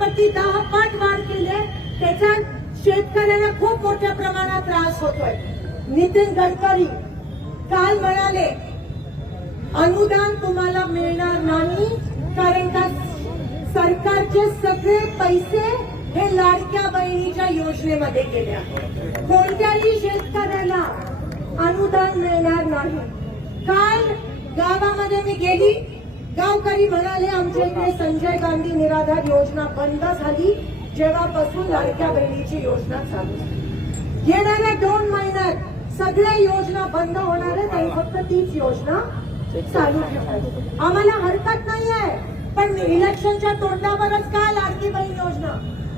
पट्टी दहा पट वाढ केली त्याचा शेतकऱ्यांना खूप मोठ्या प्रमाणात त्रास होतोय. नितीन गडकरी काल म्हणाले अनुदान तुम्हाला मिळणार नाही कारण का सरकारचे सगळे पैसे हे लाडक्या बहिणीच्या योजनेमध्ये गेले आहेत. कोणत्याही शेतकऱ्याला अनुदान मिळणार नाही. काल गावामध्ये मी गेली गावकरी म्हणाले आमच्या इकडे संजय गांधी निराधार योजना बंद झाली जेव्हापासून लाडक्या बहिणीची योजना चालू झाली. येणाऱ्या दोन महिन्यात सगळ्या योजना बंद होणार आहेत आणि फक्त तीच योजना चालू ठेवणार आम्हाला हरकत नाही आहे पण इलेक्शनच्या तोंडावरच का लाडकी बहीण योजना?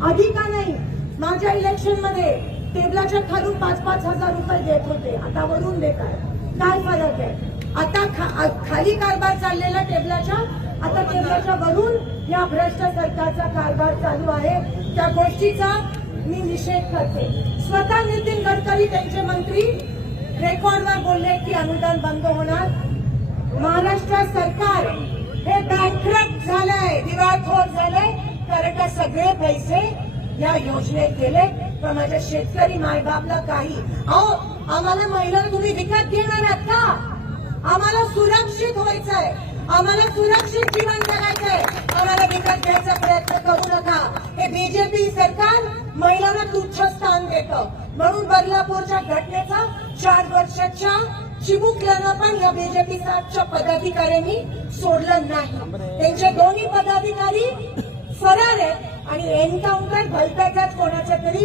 आधी का नाही? माझ्या इलेक्शनमध्ये टेबलाच्या खालून पाच पाच हजार रुपये देत होते. आता वरून देत आहे काय फरक आहे आता खा- खाली कारभार चाललेला टेबलाच्या आता टेबलाच्या वरून या भ्रष्ट सरकारचा कारभार चालू आहे. त्या गोष्टीचा मी निषेध करते. स्वतः नितीन गडकरी त्यांचे मंत्री रेकॉर्डवर बोलले की अनुदान बंद होणार. महाराष्ट्र सरकार हे बँकरप्ट झालंय दिवाळखोर झालंय. कारण का सगळे पैसे या योजनेत गेले. पण माझ्या शेतकरी मायबापला काही. अहो आम्हाला महिला तुम्ही विकत घेणार आम्हाला सुरक्षित व्हायचंय. आम्हाला सुरक्षित जीवन जगायचंय. आम्हाला विकत घ्यायचा प्रयत्न करू नका. हे बीजेपी सरकार महिलांना तुच्छ स्थान देतं. म्हणून बदलापूरच्या घटनेचा चार वर्षाच्या चिमुकल्यानं पण या बीजेपी सातच्या पदाधिकाऱ्यांनी सोडलं नाही. त्यांचे दोन्ही पदाधिकारी फरार आहेत आणि एन्काउंटर भलत्याच्याच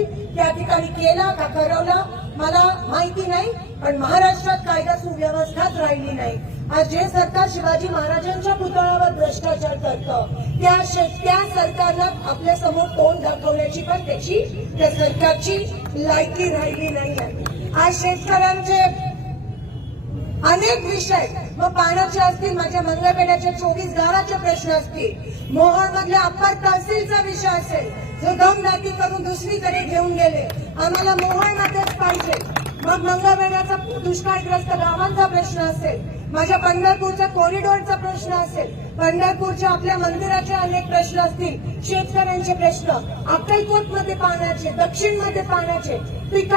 कोणाच्या त्या ठिकाणी केला का करवला मला माहिती नाही पण महाराष्ट्रात कायदा सुव्यवस्थाच राहिली नाही. आज जे सरकार शिवाजी महाराजांच्या पुतळ्यावर भ्रष्टाचार करतं त्या शे- त्या सरकारला आपल्यासमोर तोंड दाखवण्याची पण त्याची त्या सरकारची लायकी राहिली नाही आज शेतकऱ्यांचे अनेक विषय. मग पाण्याचे असतील माझ्या मंगळवेड्याच्या चोवीस गावाचे प्रश्न असतील. मोहोळ मधल्या अप्पर तहसीलचा विषय असेल. जो दमदाटी करून दुसरीकडे घेऊन गेले. आम्हाला मोहोळमध्येच पाहिजे. मग मंगळवेड्याचा दुष्काळग्रस्त गावांचा प्रश्न असेल. माझ्या पंढरपूरच्या कॉरिडॉरचा प्रश्न असेल. पंढरपूरच्या आपल्या मंदिराचे अनेक प्रश्न असतील. शेतकऱ्यांचे प्रश्न. अक्कलकोटमध्ये पाण्याचे दक्षिणमध्ये पाण्याचे पिकाचे